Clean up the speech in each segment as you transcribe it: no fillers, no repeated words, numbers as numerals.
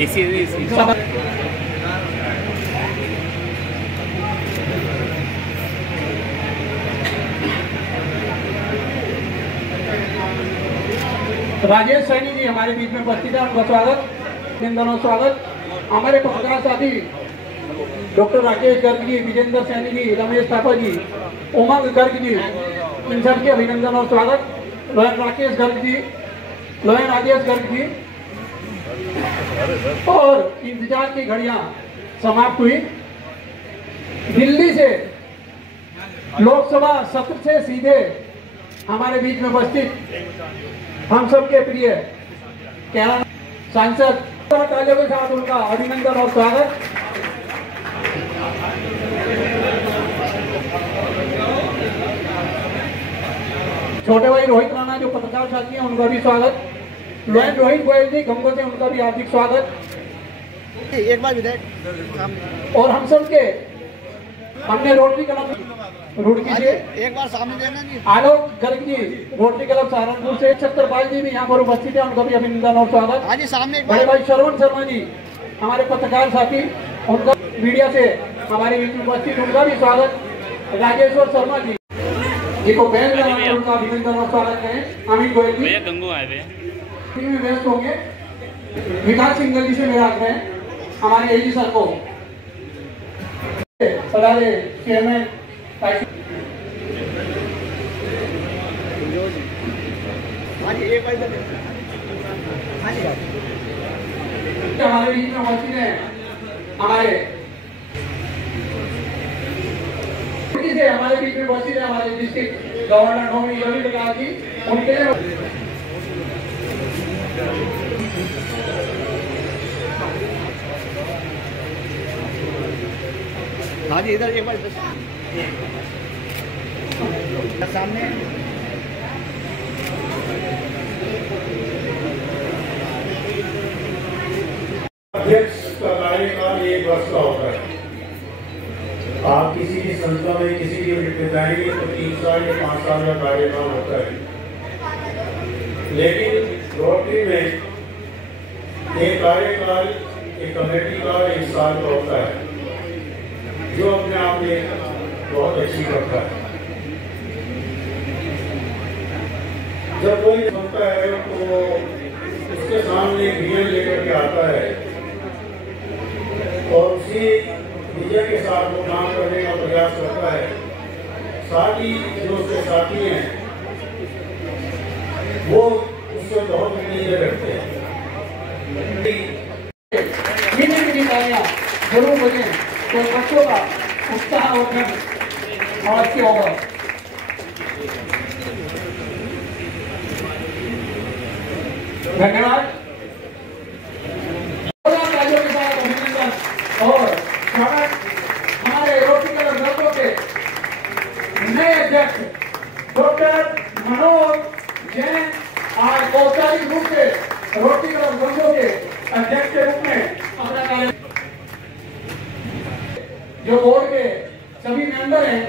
राजेश सैनी जी हमारे बीच में उपस्थित है, उनका स्वागत, इन दोनों स्वागत। हमारे पत्रकार साथी डॉक्टर राकेश गर्ग जी, विजेंद्र सैनी जी, रमेश थापा जी, उमंग गर्ग जी, इन सबके अभिनंदन और स्वागत। लोयन राकेश गर्ग जी, लोयन राजेश गर्ग जी। और इंतजार की घड़ियां समाप्त हुई। दिल्ली से लोकसभा सत्र से सीधे हमारे बीच में उपस्थित हम सबके प्रिय कैलाश सांसद, तालियों के साथ उनका अभिनंदन और स्वागत। छोटे भाई रोहित राणा जो पत्रकार साथी हैं, उनका भी स्वागत। लोयन रोहित गोयल जी गंगो से, उनका भी हार्दिक स्वागत। एक बार विधायक और हम सब के हमने रोटरी क्लब रुड़की से, एक बार सामने देना जी, आलोक गर्ग जी रोटरी क्लब सहारनपुर से, छत्रपाल जी भी यहाँ पर उपस्थित है, उनका भी अभिनंदन और स्वागत। हाँ जी, सामने बड़े भाई श्रवण शर्मा जी हमारे पत्रकार साथी, उनका मीडिया से हमारे बीच में उपस्थित, उनका भी स्वागत। राजेश्वर शर्मा जी जिनको बैन लगाना, उनका अभिनंदन और स्वागत करें। अमित गोयल जी गंगू आए थे में व्यस्त होंगे। विकास सिंगल जी से मेरा आग्रह है हमारे एजी सर को पधारे चेयरमैन हमारे बीच में उपस्थित है, हमारे बीच में उपस्थित है हमारे डिस्ट्रिक्ट गवर्नर नोमी रवि प्रकाश जी, उनके लिए हाँ जी, इधर एक बार सामने। अध्यक्ष का कार्यकाल 1 वर्ष का होता है। आप किसी भी संस्था में किसी भी विद्यालय में तो 3 साल या 5 साल का कार्यकाल होता है, लेकिन रोटरी में एक कार्यकाल एक कमेटी का 1 साल का होता है, जो अपने आप में बहुत अच्छी करता है। जब कोई सुनता है तो उसके सामने विजन लेकर के आता है और उसी विजय के साथ वो काम करने का प्रयास करता है। साथ ही जो उसके साथी हैं वो उससे बहुत उम्मीदें रखते हैं। जरूर बने तो बच्चों का उत्साह और अच्छे होगा। धन्यवाद के साथ अभिनंदन और स्वागत। हमारे रोटरी क्लब गंगो के नए अध्यक्ष डॉक्टर मनोज जैन आज औपचारिक रूप से रोटरी क्लब गंगो के अध्यक्ष के रूप में अपना कार्य, जो बोर्ड के सभी मेंबर हैं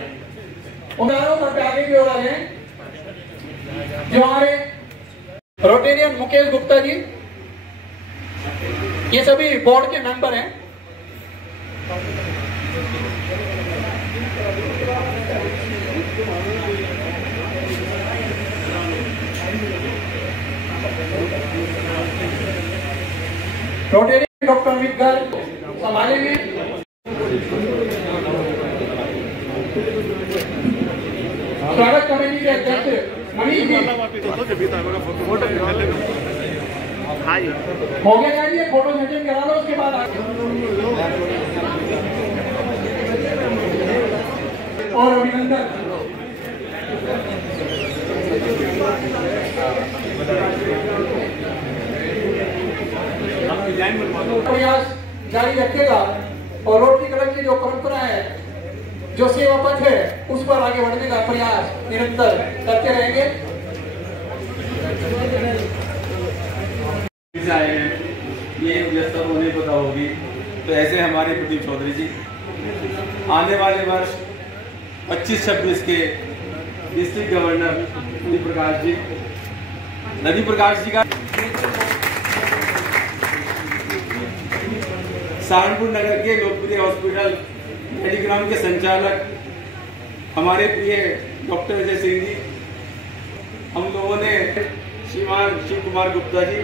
उदाहरणों पर आगे की ओर आ रहे हैं। जो हमारे रोटेरियन मुकेश गुप्ता जी, ये सभी बोर्ड के मेंबर हैं। रोटेरियन डॉक्टर अमित गर्ग संभालेंगे। स्वागत कमेटी के अध्यक्ष मनीष जी हो गया जाइए, फोटो सेशन करा लो, उसके बाद और अभिनंदन। प्रयास जारी रखेगा और रोटरी क्लब की जो परंपरा है, जो सेवा पथ है, उस पर आगे बढ़ने का प्रयास निरंतर करते रहेंगे। ये व्यवस्था को नहीं पता होगी, तो ऐसे हमारे प्रदीप चौधरी जी आने वाले वर्ष 25-26 के डिस्ट्रिक्ट गवर्नर रवि प्रकाश जी का सहारनपुर नगर के लोकप्रिय हॉस्पिटल मेडिग्राम के संचालक हमारे प्रिय डॉक्टर अजय सिंह जी, हम लोगों ने श्रीमान शिव कुमार गुप्ता जी,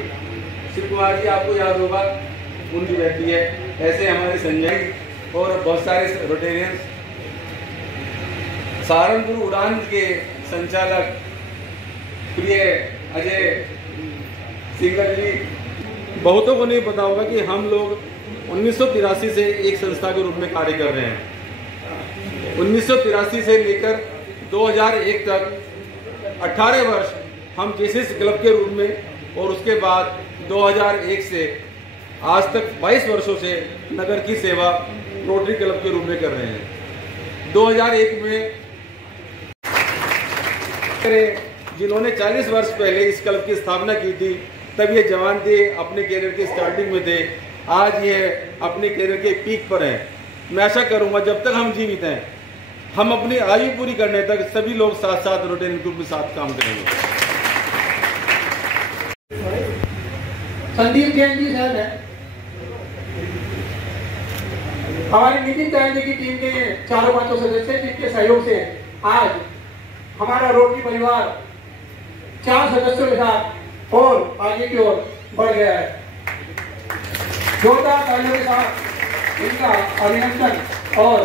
शिव कुमार जी आपको याद होगा, उनकी रहती है, ऐसे हमारे संजय और बहुत सारे रोटेरियंस, सहारनपुर उड़ान के संचालक प्रिय अजय सिंगर जी। बहुतों को नहीं पता होगा कि हम लोग 1983 से एक संस्था के रूप में कार्य कर रहे हैं। 1983 से लेकर 2001 तक 18 वर्ष हम जेसीसी क्लब के रूप में, और उसके बाद 2001 से आज तक 22 वर्षों से नगर की सेवा रोटरी क्लब के रूप में कर रहे हैं। 2001 में जिन्होंने 40 वर्ष पहले इस क्लब की स्थापना की थी, तब ये जवान थे, अपने कैरियर के स्टार्टिंग में थे, आज ये अपने कैरियर के पीक पर हैं। मैं आशा करूंगा जब तक हम जीवित हैं, हम अपनी आयु पूरी करने तक सभी लोग साथ साथ रोटेरियन ग्रुप के साथ काम करेंगे। संदीप जैन जी साहब है, हमारी नितिन तैयारी की टीम के 4-5 सदस्य जिनके सहयोग से आज हमारा रोटरी परिवार 4 सदस्यों के साथ और आगे की ओर बढ़ गया है। जोरदार तालियों के साथ इनका अभिनंदन। और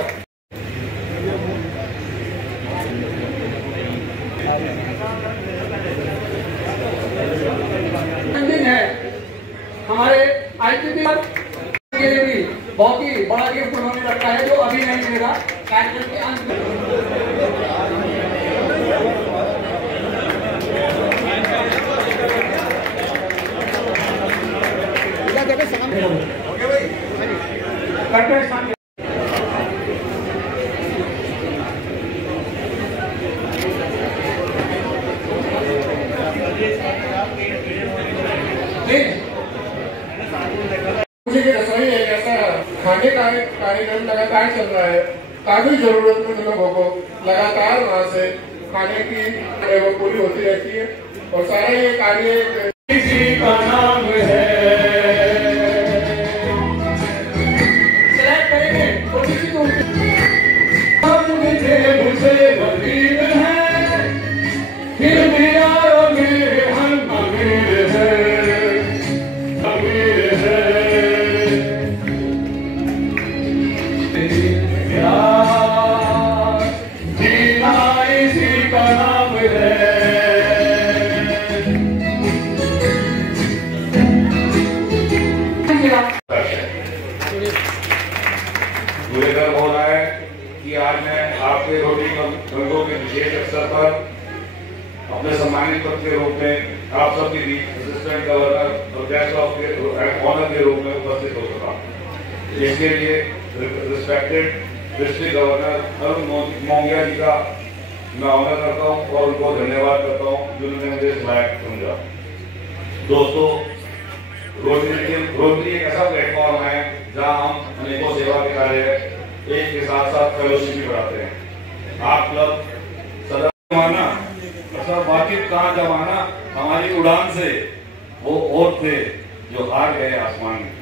दिन है हमारे आईटीपी के लिए भी बहुत ही बड़ा गिफ्ट उन्होंने रखा है, जो अभी नहीं मिलेगा कार्यक्रम के अंत में। मुझे रसोई एक ऐसा खाने का कार्यक्रम लगातार चल रहा है, काफी जरूरतमंद लोगों को लगातार वहाँ से खाने की वो पूरी होती रहती है, और सारा ये कार्य किसी का नाम है। मुझे गर्व हो रहा है कि आज मैं आपके रोटरी संघों के विशेष अवसर पर अपने सम्मानित पद के रूप में आप सबके बीच असिस्टेंट गवर्नर और गेस्ट ऑफ ऑनर के रूप में उपस्थित हो सका। इसके लिए respected district governor Arun Mongia ji का मैं ऑनर करता हूँ और उनको धन्यवाद करता हूँ जिन्होंने मुझे इस लायक समझा। दोस्तों, रोटरी एक ऐसा प्लेटफॉर्म है जहां हम अनेकों सेवा के कार्य एक के साथ साथ फेलोशिप भी बढ़ाते हैं। आप क्लब सदा जमाना मतलब वाकिफ कहाँ जमाना हमारी उड़ान से वो और थे जो हार गए आसमान में।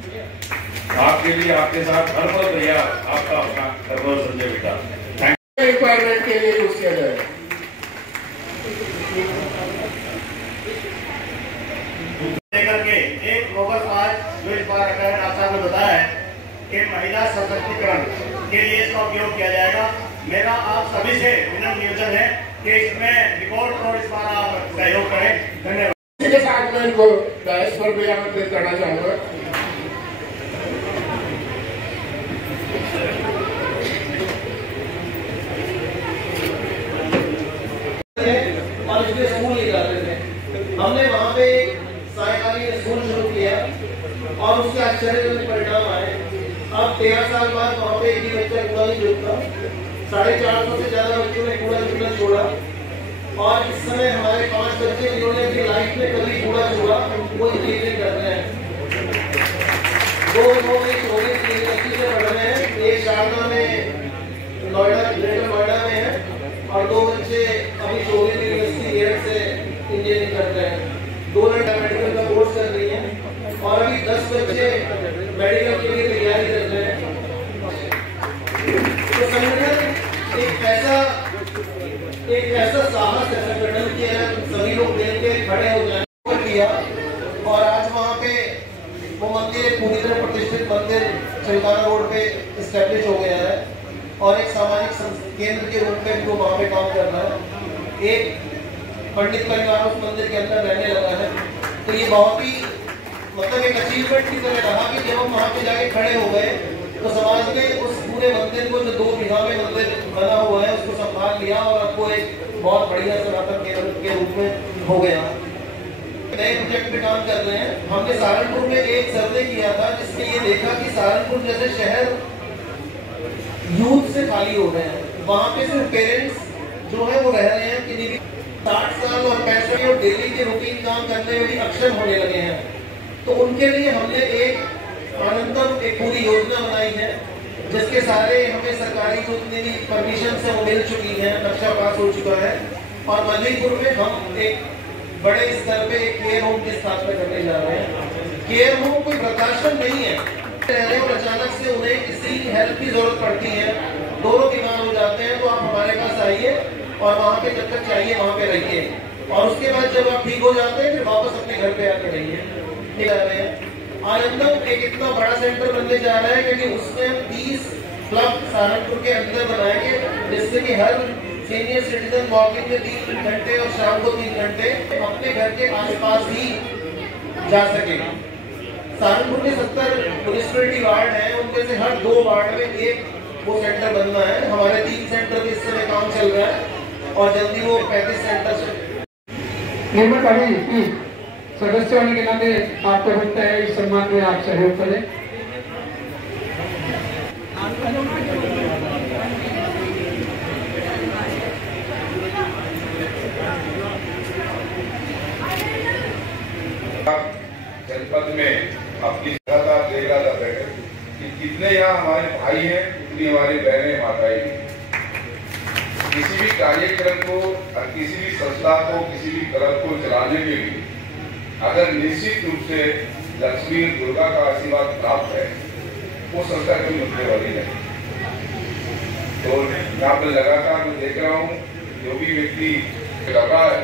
आपके लिए आपके साथ हर पल तैयार आपका अपना कर्नल संजय बेटा। रिक्वायरमेंट के लिए यूज किया जाए। लेकर के एक ग्लोबल आज जो इस बार आप साहब ने बताया है कि महिला सशक्तिकरण के लिए इसका उपयोग किया जाएगा। मेरा आप सभी से विनम्र निवेदन है कि इसमें रिकॉर्ड और इस बार आप सहयोग करें। धन्यवाद। इसके साथ मैं इनको डायस पर भी आमंत्रित करना चाहूँगा। और इसमें स्कूल नहीं जाते थे, हमने वहाँ पे सायकालीन स्कूल शुरू किया और उसके आश्चर्यजनक परिणाम आए। अब 13 साल बाद वहाँ पे एक ही बच्चा कूड़ा नहीं जुटता, 450 से ज्यादा बच्चों ने कूड़ा चूड़ा छोड़ा और इस समय हमारे 5 बच्चे जिन्होंने अपनी लाइफ में कभी कूड़ा छोड़ा वो इंजीनियरिंग कर रहे हैं। 2 लोग एक यूनिवर्सिटी से पढ़ रहे हैं, एक शारदा में नोएडा ग्रेटर नोएडा में है और 2 बच्चे अभी शोविन यूनिवर्सिटी एयर से इंजीनियरिंग करते हैं। 2 लड़कियां मेडिकल का कोर्स कर रही हैं और अभी 10 बच्चे मेडिकल के लिए तैयारी कर रहे हैं। जुलकाना रोड पे इस्टेब्लिश हो गया है और एक सामाजिक केंद्र के रूप में वो वहाँ पे काम कर रहा है। एक पंडित परिवार उस मंदिर के अंदर रहने लगा है। तो ये बहुत ही मतलब एक अचीवमेंट की तरह रहा कि जब हम वहाँ पे जाके खड़े हो गए तो समाज ने उस पूरे मंदिर को, जो 2 बीघा में मंदिर बना हुआ है, उसको संभाल लिया और अब वो एक बहुत बढ़िया सनातन केंद्र के रूप में हो गया। नए प्रोजेक्ट पे काम कर रहे हैं। हमने सहारनपुर में एक सर्वे किया था जिसमें ये देखा कि सहारनपुर जैसे शहर यूथ से खाली हो गए हैं। वहाँ पे सिर्फ पेरेंट्स जो है वो रह रहे हैं कि 60 साल और 65 और डेली के रूटीन काम करने में भी अक्षम होने लगे हैं। तो उनके लिए हमने एक आनंदम एक पूरी योजना बनाई है जिसके सारे हमें सरकारी जितनी भी परमिशन से वो मिल चुकी है, नक्शा पास हो चुका है। और मल्लीपुर में हम एक बड़े स्तर पे एक केयर होम की स्थापना करने जा रहे हैं। केयर होम कोई वृद्धाश्रम नहीं है, और अचानक से उन्हें किसी हेल्प की जरूरत पड़ती है, दोनों बीमार हो जाते हैं, तो आप हमारे पास आइए और वहाँ पे जब तक चाहिए वहाँ पे रहिए और उसके बाद जब आप ठीक हो जाते हैं फिर वापस अपने घर पे आकर रहिए। आनंदम एक इतना बड़ा सेंटर बनने जा रहा है क्योंकि उसमें 30 क्लब सहारनपुर के अंदर बनाएंगे जिससे कि हर सीनियर सिटीजन वॉकिंग में 3 घंटे और शाम को 3 घंटे अपने घर के आसपास ही जा सके। सहारनपुर के 70 म्युनिसिपैलिटी वार्ड हैं, उनमें से हर 2 वार्ड में एक वो सेंटर बनना है। हमारे 3 सेंटर में इस समय काम चल रहा है और जल्दी वो 35 सेंटर निर्मल सदस्य होने के नाते आपको होता है इस सम्मान में आप सहयोग करें। जनपद में अपनी लगातार देखा जाता है कि जितने यहाँ हमारे भाई हैं उतनी हमारी बहनें माताएं हैं। किसी भी कार्यक्रम को और किसी भी संस्था को, किसी भी क्लब को चलाने के लिए अगर निश्चित रूप से लक्ष्मी दुर्गा का आशीर्वाद प्राप्त है, वो संस्था की मुद्दे वाली है। तो यहाँ पर लगातार मैं देख रहा हूँ जो भी व्यक्ति कर रहा है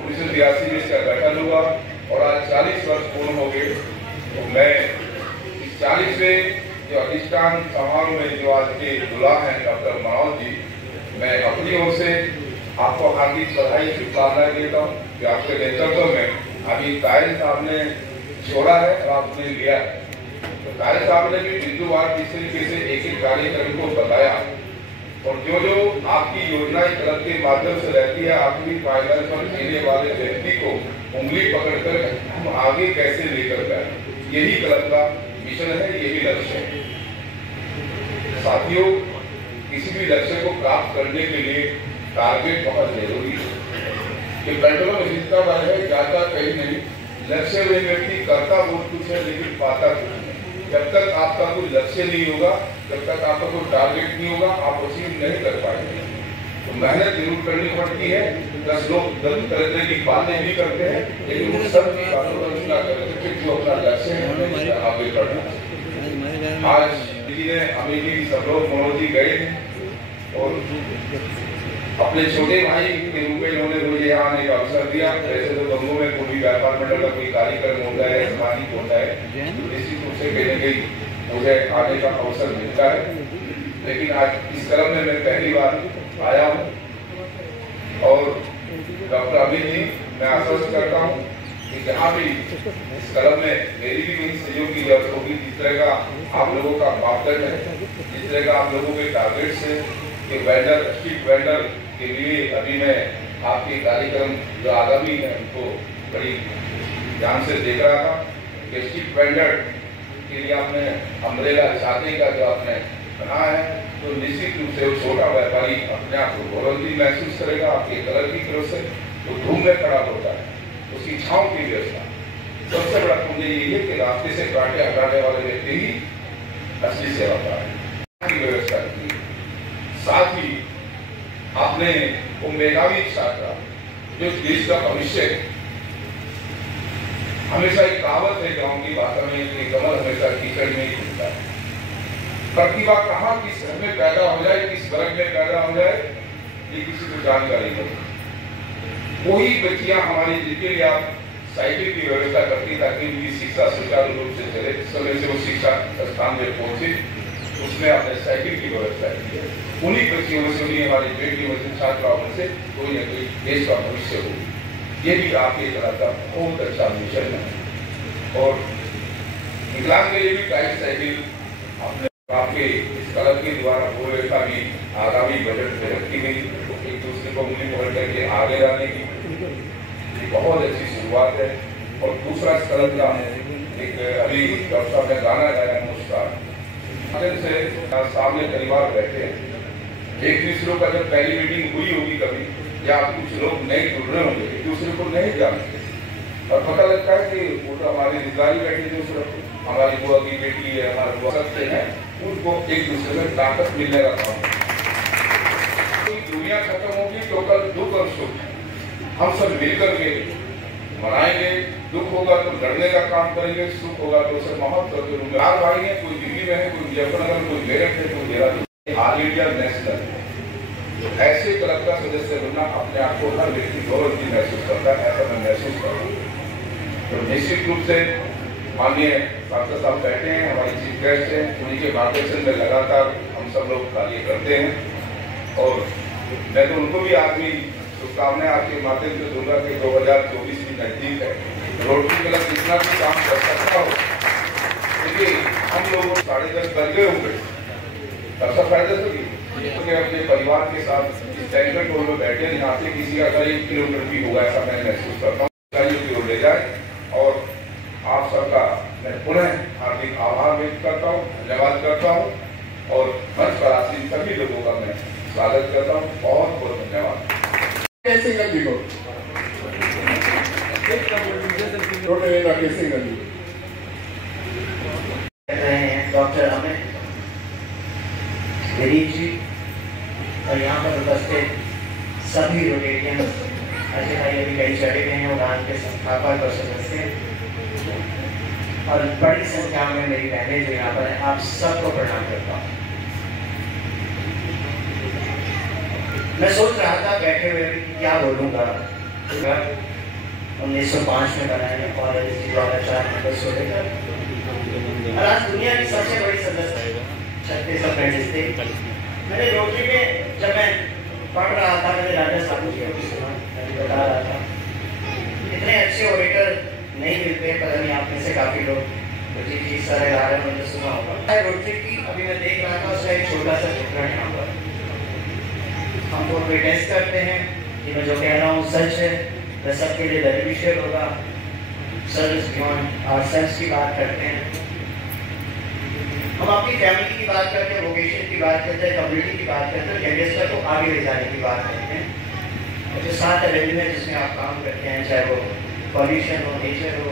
1983 में इसका गठन हुआ और आज 40 वर्ष पूर्ण हो गए। तो मैं इस 40वें जो अधिष्ठान समारोह में जो आज के दुल्हा हैं डॉक्टर मनोज जी, मैं अपनी ओर से आपको हार्दिक बधाई शुभकामनाएं देता हूँ कि आपके नेतृत्व में अभी ताहिर साहब ने छोड़ा है और आपने लिया है। तो ताहिर साहब ने भी बिंदुवार किस तरीके से एक एक कार्यक्रम को बताया और जो जो आपकी योजनाएं क्लब के माध्यम से रहती है, आखिरी फाइनल पर जीने वाले व्यक्ति को उंगली पकड़कर हम आगे कैसे लेकर जाए, यही क्लब का मिशन है, यही लक्ष्य है। साथियों, किसी भी लक्ष्य को प्राप्त करने के लिए टारगेट बहुत जरूरी है। ये पेट्रोल में जितना बार है जाता कहीं नहीं, लक्ष्य में व्यक्ति करता बहुत कुछ है लेकिन पाता कुछ नहीं। जब तक आपका कोई लक्ष्य नहीं होगा, जब तक आपका कोई टारगेट नहीं होगा, आप अचीव नहीं कर पाएंगे। तो मेहनत जरूर करनी पड़ती है। 10 लोग 10 तरह की बातें भी करते हैं, लेकिन उन सब की बातों का विचार करके जो अपना लक्ष्य है हमें आगे बढ़ना। आज जी ने अमेठी सब लोग मनोज जी गए और अपने छोटे भाई के रूप में इन्होंने मुझे यहाँ आने का अवसर दिया। वैसे तो गंगों में कोई व्यापार मंडल का कोई कार्यक्रम होता है, सामाजिक होता है, तो निश्चित रूप से कहीं न कहीं मुझे आने का अवसर मिलता है। लेकिन आज इस क्रम में मैं पहली बार आया हूँ और डॉक्टर अमित जी, मैं आश्वस्त करता हूँ कि जहाँ भी इस क्रम में मेरी भी कहीं सहयोग की जरूरत होगी, जिस तरह का आप लोगों का मापदंड है, जिस तरह का आप लोगों के टारगेट्स है कि वेंडर, स्ट्रीट वेंडर के लिए अभी मैं आपके कार्यक्रम जो आगामी है उनको बड़ी ध्यान से देख रहा था कि स्ट्रीट वेंडर के लिए आपने अम्ब्रेला छाते का जो आपने बनाया है, तो निश्चित रूप से वो छोटा व्यापारी अपने आप को गौरवान्वित महसूस करेगा। आपके कलर की तरफ से तो धूम में खड़ा होता है, उसकी छांव की व्यवस्था सबसे बड़ा पुण्य यही है कि रास्ते से कांटे हटाने वाले व्यक्ति ही असली सेवा की व्यवस्था की। साथ ही आपने वो मेधावी छात्रा जो देश का भविष्य है, हमेशा एक कहावत है गांव की भाषा में कि कमल हमेशा कीचड़ में ही खुलता है। प्रतिभा कहाँ किस घर में पैदा हो जाए, किस वर्ग में पैदा हो जाए, ये किसी को जानकारी नहीं। वही बच्चियां हमारी जिनके लिए आप साइकिल की व्यवस्था करती ताकि उनकी शिक्षा सुचारू रूप से चले। समय से वो शिक्षा स्थान में पहुंचे, उसमें हमने साइकिल की व्यवस्था की है। उन्हीं बच्चियों में से, उन्हीं हमारी बेटियों में से, छात्राओं में से कोई न कोई देश का भविष्य हो। ये भी आपकी तरह का बहुत अच्छा मिशन है। और विकलांग के लिए भी बाइक साइकिल हमने आपके इस क्लब के द्वारा वो व्यवस्था भी आगामी बजट में रखी गई। एक दूसरे को उंगली पकड़ करके आगे जाने की ये बहुत अच्छी शुरुआत है। और दूसरा इस क्लब का एक अभी डॉक्टर साहब ने गाना गाया, नमस्कार से सामने परिवार बैठे हैं। एक दूसरे का जब पहली मीटिंग हुई होगी कभी, या कुछ लोग नए जुड़ रहे होंगे, एक दूसरे को नहीं जानते और पता लगता है कि वो तो हमारी रिश्तेदारी बैठी दूसरे को, हमारी बुआ की बेटी है, हमारे बुआ सबसे हैं, उनको एक दूसरे में ताकत मिलने का काम है। दुनिया खत्म होगी तो कल दुख और सुख हम सब मिलकर के मनाएंगे। दुख होगा तो लड़ने का काम करेंगे, सुख होगा तो उसे महत्व करेंगे। चार भाई हैं, कोई दिल्ली में है, कोई मुजफ्फरनगर, कोई मेरठ है, कोई देहरादून। ऑल इंडिया नेशनल ऐसे क्लब का सदस्य बनना अपने आप को हर व्यक्ति गौरव भी महसूस करता है, ऐसा मैं महसूस कर रहा हूँ। तो निश्चित रूप से माननीय सांसद साहब बैठे हैं, हमारी चीफ गेस्ट हैं, उन्हीं के मार्गदर्शन में लगातार हम सब लोग कार्य करते हैं। और मैं तो उनको भी आदमी शुभकामनाएं आपके माध्यम से दूंगा कि 2024 भी नजदीक है। रोटरी क्लब जितना भी काम कर सकता हो, देखिए हम लोग 10:30 कर गए होंगे, सबका फायदा तो अपने परिवार के साथ इस टैंकर टोल में बैठे, यहाँ से किसी का अगर 1 किलोमीटर भी होगा ऐसा मैं महसूस करता हूँ की ओर ले जाए। और आप सबका मैं पुनः हार्दिक आभार व्यक्त करता हूँ, धन्यवाद करता हूँ और मंच पर आसीन सभी लोगों का मैं स्वागत करता हूँ। बहुत बहुत धन्यवाद। डॉक्टर अमित गरीब जी और यहाँ पर उपस्थित सभी रोटेरियंस, अजय भाई अभी कई चढ़े गए हैं, उड़ान के संस्थापक और सदस्य और बड़ी संख्या में मेरी बहनें जो यहाँ पर हैं, आप सबको प्रणाम करता हूँ। मैं सोच रहा था बैठे हुए कि क्या बोलूँगा। 1905 में बनाया कॉलेज 2004 में बस हो लेकर और आज दुनिया की सबसे बड़ी सदस्य 36 अप्रेंटिस थे। मैंने रोटरी में जब मैं पढ़ रहा था, मैंने राजा साहू जी को सुना, मैंने बता रहा था इतने अच्छे ऑडिटर नहीं मिलते, पता नहीं आप में से काफी लोग जी सर गा रहे हैं, मैंने सुना होगा। रोटरी की अभी मैं देख रहा था, उसका एक छोटा सा चित्रण यहाँ पर हम लोग टेस्ट करते हैं कि मैं जो कह रहा हूँ सच है, वह सबके लिए बेनिफिशियल होगा। सर्विस बियॉन्ड और सेल्स की बात करते हैं, हम अपनी फैमिली की बात करते हैं, वोकेशन की बात करते हैं, कम्युनिटी की बात करते हैं, यंगस्टर को आगे ले जाने की बात करते हैं। जो 7 एवेन्यू है जिसमें आप काम करते हैं, चाहे वो पॉल्यूशन हो, नेचर हो,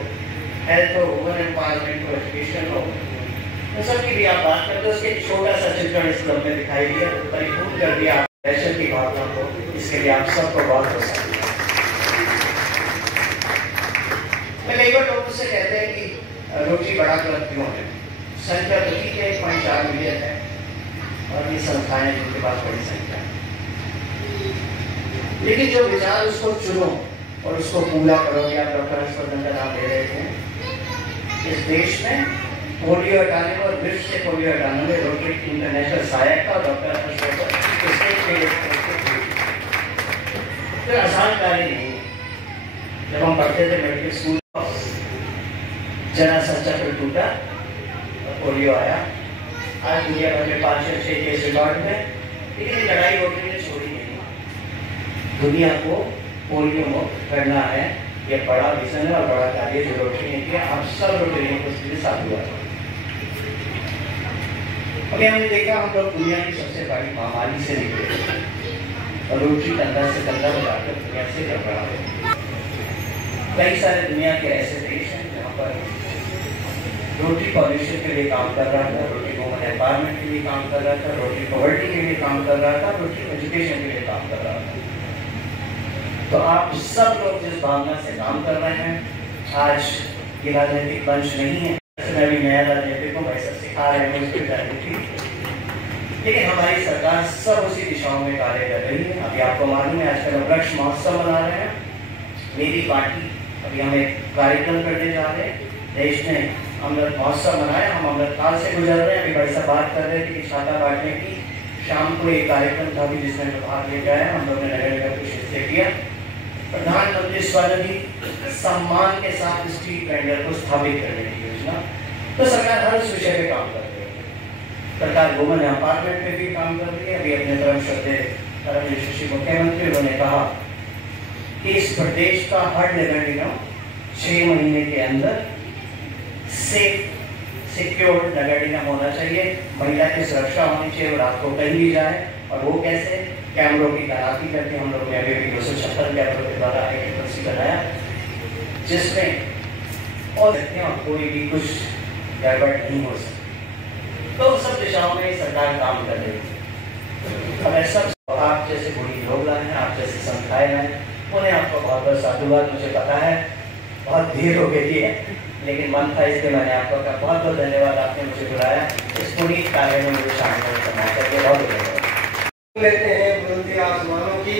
हेल्थ हो, वुमेन एम्पावरमेंट हो, एजुकेशन हो, तो सबकी भी आप बात करते हो। उसके छोटा सा चित्रण इस क्लब में दिखाई दिया, परिपूर्ण कर दिया पैशन की भावना को। इसके लिए आप सबको बहुत बहुत शुक्रिया। मैं कई बार लोगों से कहते हैं कि रोटरी बड़ा क्लब क्यों है। संख्या तो ठीक है, 1.4 मिलियन है और ये संस्थाएं जिनके पास बड़ी संख्या है, लेकिन जो विचार उसको चुनो और उसको पूरा करो। या डॉक्टर हर्षवर्धन का नाम ले रहे थे, इस देश में पोलियो हटाने में और विश्व से पोलियो हटाने में रोटरी इंटरनेशनल सहायक था। डॉक्टर हर्षवर्धन तो आसान कार्य नहीं है। जब हम पढ़ते थे मेडिकल स्कूल, जरा सा चक्र टूटा और पोलियो आया। आज दुनिया भर में 5 या 6 केस रिकॉर्ड है, लेकिन ये लड़ाई रोटरी ने छोड़ी नहीं। दुनिया को पोलियो मुक्त करना है, ये बड़ा मिशन है और बड़ा कार्य जो रोटरी ने किया। आप सब रोटरियों को इसके लिए साथ हुआ। अभी हमने देखा हम लोग दुनिया की सबसे बड़ी महामारी से निकले और रोटरी कंधा से कंधा मिलाकर दुनिया से जब रहा है। कई सारे दुनिया के ऐसे देश हैं जहाँ पर रोटरी पॉल्यूशन के लिए काम कर रहा था, रोटरी वुमेन एम्पावरमेंट के लिए काम कर रहा था, रोटरी पॉवर्टी के लिए काम कर रहा था, रोटरी एजुकेशन के लिए काम कर रहा था। तो आप सब लोग जिस भावना से काम कर रहे हैं, आज ये राजनीतिक मंच नहीं है, मैं भी नया राजनीतिक को वैसा सिखा रहे हैं उसकी राजनीति, लेकिन हमारी सरकार सब उसी दिशाओं में कार्य कर रही है। अभी आपको मालूम है आजकल वृक्ष महोत्सव मना रहे हैं। मेरी पार्टी अभी हम एक कार्यक्रम करने जा रहे हैं। देश ने अमृत महोत्सव मनाया, हम अमृत काल से गुजर रहे हैं। अभी भाई साहब बात कर रहे थे कि छाता बांटने की, शाम को एक कार्यक्रम था भी जिसमें भाग लेकर आए, हम लोगों ने नगर निगम को शिरकत किया। प्रधानमंत्री स्वनिधि सम्मान के साथ स्ट्रीट वेंडर को स्थापित करने की योजना, तो सरकार हर उस विषय पे काम कर रही है। सरकार वुमेन एम्पावरमेंट पे भी काम कर रही है। अभी अपने परम श्रद्धेय मुख्यमंत्री उन्होंने कहा कि इस प्रदेश का हर नगर निगम 6 महीने के अंदर सेफ सिक्योर नगर निगम होना चाहिए। महिला की सुरक्षा होनी चाहिए, वो रात को कहीं भी जाए। और वो कैसे? कैमरों की तैनाती करके हम लोग ने अभी 256 कैमरों के द्वारा एक बनाया, जिसमें और कोई भी कुछ गड़बड़ नहीं हो सकती। तो सब दिशाओं में सरकार काम कर रही है। अब ऐसा आप जैसे बुरी लोग लाए हैं, आप जैसे संस्थाएं हैं, उन्हें आपको बहुत बहुत साधुवाद। मुझे पता है बहुत देर हो गई है, लेकिन मन था इसलिए मैंने आपको कहा। बहुत बहुत धन्यवाद, आपने मुझे बुलाया, इस पूरी कार्य में मुझे शामिल करना चाहिए। बहुत धन्यवाद। लेते हैं बुलंदी आसमानों की,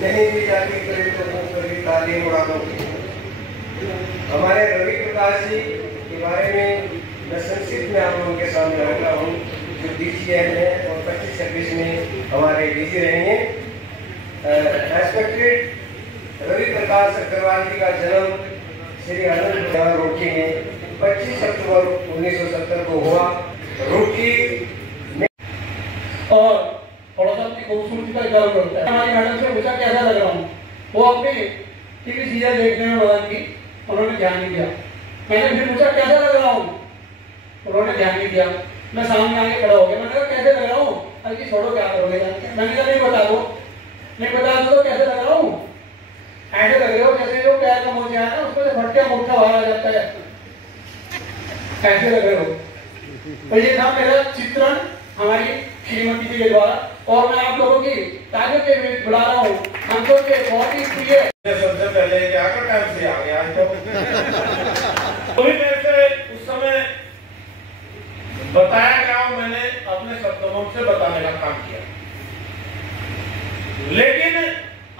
नहीं दी जाती कभी तालीम उड़ानों की। हमारे रवि प्रकाश जी के बारे में मैं संक्षिप्त में आप लोगों के सामने रख रहा हूँ, जो DGM है और 25-26 में हमारे DG रहेंगे। रेस्पेक्टेड रवि प्रकाश अग्रवाल जी का जन्म श्री अनंत रुड़की में 25 अक्टूबर 1970 को हुआ। रुड़की और थोड़ा सा अपनी खूबसूरती का इजाफा करता है। हमारी मैडम से पूछा कैसा लग रहा हूँ, वो अपनी टीवी सीरियल देखने में मदद की, उन्होंने ध्यान नहीं दिया। मैंने फिर पूछा कैसा लग रहा हूँ, उन्होंने ध्यान नहीं दिया। मैं सामने आके खड़ा हो गया, मैंने कहा कैसे लग रहा हूँ? अरे छोड़ो क्या करोगे, मैंने कहा नहीं बता दो, नहीं बता दो तो कैसे लग रहा हूँ? ऐसे लग रहे हो जैसे जो पैर का मोचे है ना, उसमें से फटके मुट्ठा बाहर आ जाता है, ऐसे लग रहे हो। तो ये था मेरा चित्रण हमारी श्रीमती जी के द्वारा, और मैं आप लोगों की तारीफ के बीच बुला रहा हूँ। हम तो के बहुत ही प्रिय सबसे पहले क्या कर टाइम से आ गया आज तो भी मेरे से उस समय बताया गया, मैंने अपने शब्दों से बताने का काम किया। लेकिन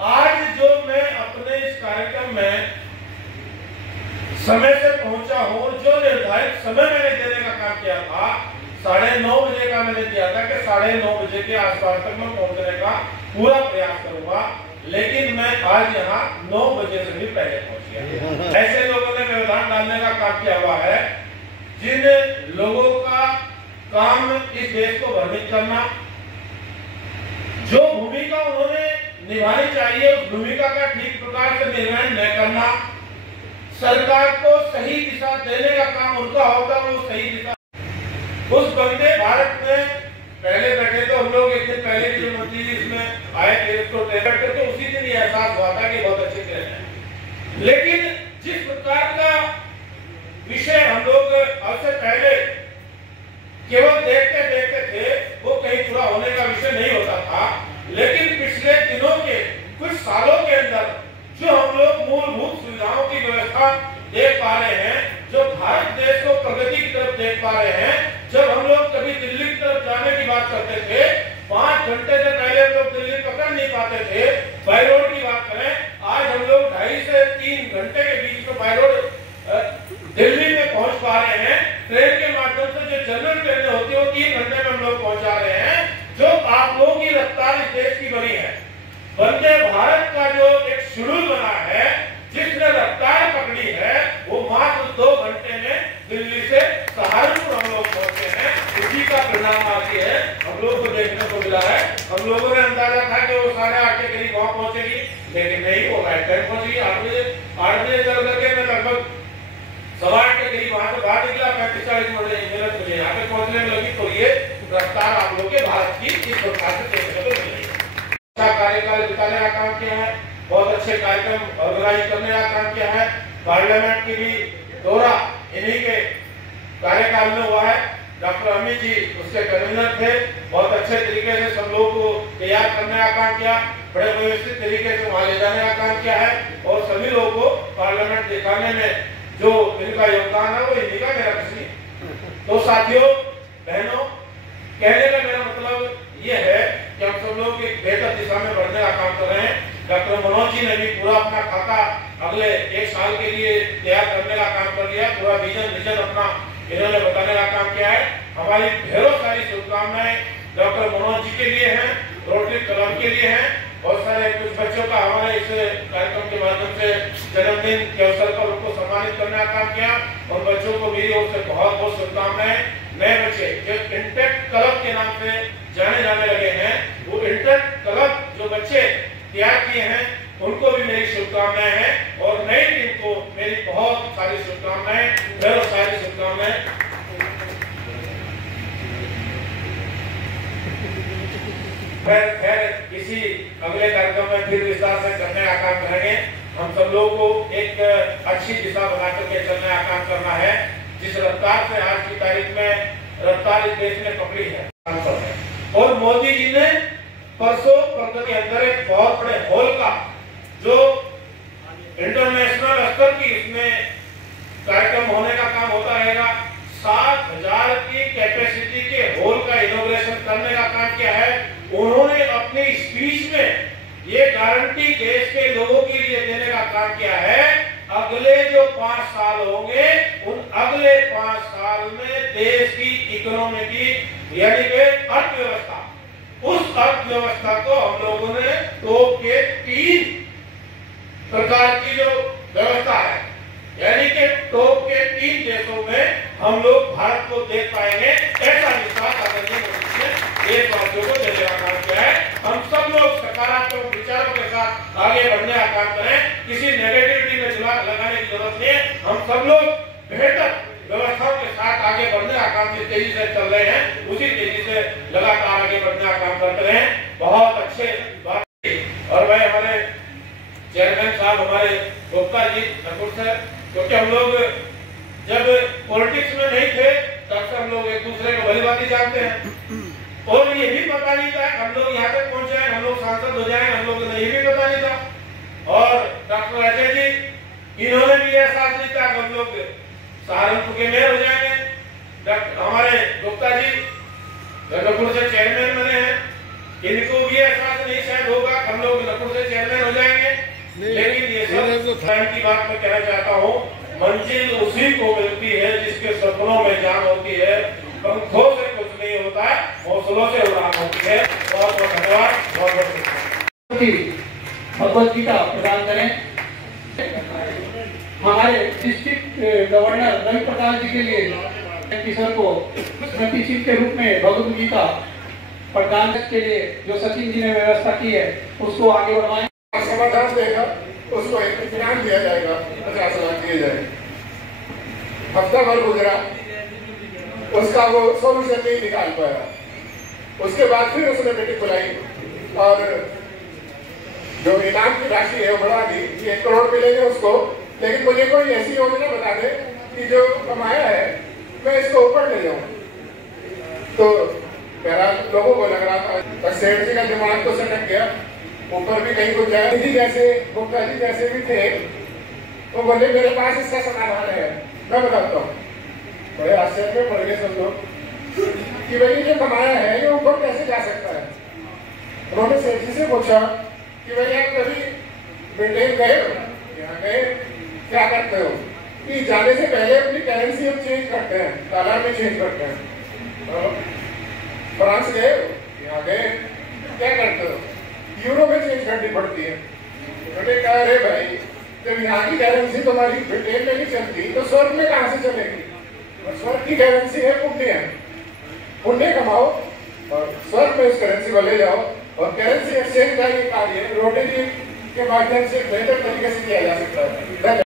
आज जो मैं अपने इस कार्यक्रम में समय से पहुंचा हूं, जो निर्धारित समय मैंने देने का काम किया था 9:30 बजे का मैंने दिया था कि 9:30 बजे के आसपास तक मैं पहुंचने का पूरा प्रयास करूंगा, लेकिन मैं आज यहाँ 9 बजे से भी पहले पहुंच गया। ऐसे लोगों ने व्यवधान डालने का काम किया हुआ है, जिन लोगों का काम इस देश को भ्रमित करना, जो भूमिका उन्होंने निभानी चाहिए उस भूमिका का ठीक प्रकार से निर्वहन न करना, सरकार को सही दिशा देने का काम उनका होता है, वो सही दिशा। उस वंदे भारत में पहले बैठे तो हम लोग एक दिन पहले जो मंत्री जी इसमें आए थे, उसको बैठे तो उसी दिन ये एहसास हुआ था कि बहुत अच्छे ट्रेन है। लेकिन जिस प्रकार का विषय हम लोग सबसे पहले केवल देखते देखते थे, वो कहीं पूरा होने का विषय नहीं होता था। लेकिन पिछले दिनों के कुछ सालों के अंदर जो हम लोग मूलभूत सुविधाओं की व्यवस्था देख पा रहे हैं, जो भारत देश को प्रगति की तरफ देख पा रहे हैं, जब हम लोग कभी दिल्ली की तरफ जाने की बात करते थे, 5 घंटे से पहले हम लोग दिल्ली पकड़ नहीं पाते थे। बाई रोड की बात करें, आज हम लोग 2.5 से 3 घंटे के बीच में बाई रोड दिल्ली में पहुंच पा रहे हैं। ट्रेन के माध्यम से जो जनरल ट्रेनें होती है वो 3 घंटे में हम लोग पहुंचा रहे हैं। जो आप लोगों की रफ्तार इस देश की बनी है, वंदे भारत का जो एक शेड्यूल बना है, जिसने रफ्तार पकड़ी है, वो मात्र 2 घंटे में दिल्ली से सहारनपुर हम लोग पहुंचे हैं। उसी का परिणाम आज है हम लोग को देखने को मिला है। हम लोगों ने अंदाजा था कि वो 8:30 के करीब वहां पहुंचेगी, लेकिन नहीं, वो राइट टाइम पहुंची। 8 बजे चल करके मैं लगभग 8:15 के करीब वहां से बाहर निकला। 35-40 मिनट मुझे यहाँ पे पहुंचने में लगी। तो ये रफ्तार आप लोग के भारत की इस प्रकार से देखने को मिलेगी। अच्छा कार्यकाल बिताने का काम किया है, बहुत अच्छे कार्यक्रम ऑर्गेनाइज करने का काम किया है। पार्लियामेंट की भी दौरा इन्हीं के कार्यकाल में हुआ है। डॉक्टर अमित जी उसके कन्वीनर थे, बहुत अच्छे तरीके से सब लोगों को तैयार करने का काम किया, बड़े व्यवस्थित तरीके से वहां ले जाने का काम किया है, और सभी लोगों को पार्लियामेंट दिखाने में जो इनका योगदान है वो इन्हीं का, मेरा किसी। तो साथियों बहनों, कहने का मेरा मतलब ये है कि हम सब लोग एक बेहतर दिशा में बढ़ने का काम कर रहे हैं। डॉक्टर मनोज जी ने भी पूरा अपना खाका अगले 1 साल के लिए तैयार करने का काम कर लिया। पूरा विजन अपना इन्होंने बताने का काम किया है। हमारी ढेरों सारी शुभकामनाएं डॉक्टर मनोज जी के लिए हैं, रोटरी क्लब के लिए हैं। बहुत सारे कुछ बच्चों का हमारे इस कार्यक्रम के माध्यम से जन्मदिन के अवसर पर उनको सम्मानित करने का काम किया। उन बच्चों को मेरी ओर से बहुत बहुत शुभकामनाएं। नए बच्चे जो इंटेक्ट क्लब के नाम से जाने जाने लगे हैं, वो इंटेक्ट क्लब जो बच्चे तैयार किए हैं उनको भी मेरी शुभकामनाएं हैं। और नई टीम को मेरी बहुत सारी शुभकामनाएं, ढेरों सारी शुभकामनाएं। खैर किसी अगले कार्यक्रम में फिर विस्तार से करने का काम करेंगे। हम सब लोगों को एक अच्छी दिशा बना करके चलने का काम करना है। जिस रफ्तार से आज की तारीख में रफ्तार इस देश ने पकड़ी है, और मोदी जी ने परसों कलकत्ता के अंदर एक बहुत बड़े हॉल का जो इंटरनेशनल स्तर की इसमें कार्यक्रम होने का काम होता रहेगा, 7,000 की कैपेसिटी के हॉल का इनॉग्रेशन करने का काम किया है। उन्होंने अपनी स्पीच में ये गारंटी देश के लोगों के लिए देने का काम किया है, अगले जो 5 साल होंगे उन अगले 5 साल में देश की इकोनॉमी की यानी कि अर्थव्यवस्था, उस अर्थव्यवस्था को हम लोगों ने टॉप के 3 प्रकार की जो व्यवस्था है, यानी कि टॉप के 3 देशों में हम लोग भारत को देख पाएंगे। ऐसा विश्वास आदरणीय मोदी ने देशवासियों को देने का काम किया है। हम सब लोग सकारात्मक विचारों के साथ आगे बढ़ने का काम करें, किसी नेगेटिविटी में जुगाड़ लगाने की जरूरत नहीं है। हम सब लोग बेहतर व्यवस्थाओं के साथ आगे बढ़ने का काम जिस तेजी से चल रहे हैं उसी तेजी से लगातार आगे बढ़ने का काम करते रहे। बहुत अच्छे बात। और भाई हमारे चेयरमैन साहब हमारे गुप्ता जी नकुल सर, क्योंकि हम लोग जब पॉलिटिक्स में नहीं थे तब से हम लोग एक दूसरे को भली भांति जानते हैं, और ये भी पता नहीं था हम लोग यहाँ तक पहुंचे हैं, हम लोग सांसद हो जाएंगे, हम लोग ये भी पता नहीं था। और डॉक्टर अजय जी इन्होंने भी एहसास नहीं था हम लोग सहारनपुर के मेयर हो जाएंगे। हमारे गुप्ता जी नकुल से चेयरमैन बने हैं, इनको भी एहसास नहीं शायद होगा हम लोग नकुल से चेयरमैन हो जाएंगे। लेकिन ये सब टाइम की बात मैं कहना चाहता हूँ, मंजिल उसी को मिलती है जिसके सपनों में जान होती है, पंखों से कुछ नहीं होता है, हौसलों से उड़ान होती है। बहुत बहुत धन्यवाद। बहुत बहुत भगवत गीता प्रदान करें। हमारे डिस्ट्रिक्ट गवर्नर रवि प्रकाश जी के लिए किशोर को स्मृति चिन्ह के रूप में भगवत गीता प्रदान के लिए जो सचिन जी ने व्यवस्था की है उसको आगे बढ़वाएं। समाधान देगा उसको इनाम दिया जाएगा, 50 लाख दिए जाएंगे। हफ्ता भर गुजरा, उसका वो सोल्यूशन नहीं निकाल पाया। उसके बाद फिर उसने मीटिंग बुलाई और जो इनाम की राशि है वो बढ़ा दी, 1 करोड़ मिलेंगे उसको, लेकिन मुझे कोई ऐसी योजना बता दे कि जो कमाया है मैं इसको ऊपर ले जाऊं। तो लोगों को लग रहा था सेठ जी का दिमाग तो सटक गया, ऊपर भी कहीं कुछ जाए। जी जैसे गुप्ता जी जैसे भी थे वो बोले मेरे पास इसका समाधान है, मैं बताता हूँ। बड़े आश्चर्य में पड़ गए सब लोग कि भाई जो कमाया है ये ऊपर कैसे जा सकता है। उन्होंने सेठ जी से पूछा कि भाई आप कभी ब्रिटेन गए हो, यहाँ गए, क्या करते हो? कि जाने से पहले अपनी करेंसी हम चेंज करते हैं, डॉलर में चेंज करते हैं। फ्रांस गए हो, यहाँ गए, क्या करते हो? यूरो में चेंज करनी पड़ती है। उन्होंने कहा अरे भाई जब यहाँ की करेंसी तुम्हारी ब्रिटेन में नहीं चलती तो स्वर्ग में कहाँ से चलेगी? और स्वर्ग की करेंसी है पुण्य, पुण्य कमाओ और स्वर्ग में उस करेंसी को ले जाओ। और करेंसी एक्सचेंज का ये कार्य रोटरी के माध्यम से बेहतर तरीके से किया जा सकता है।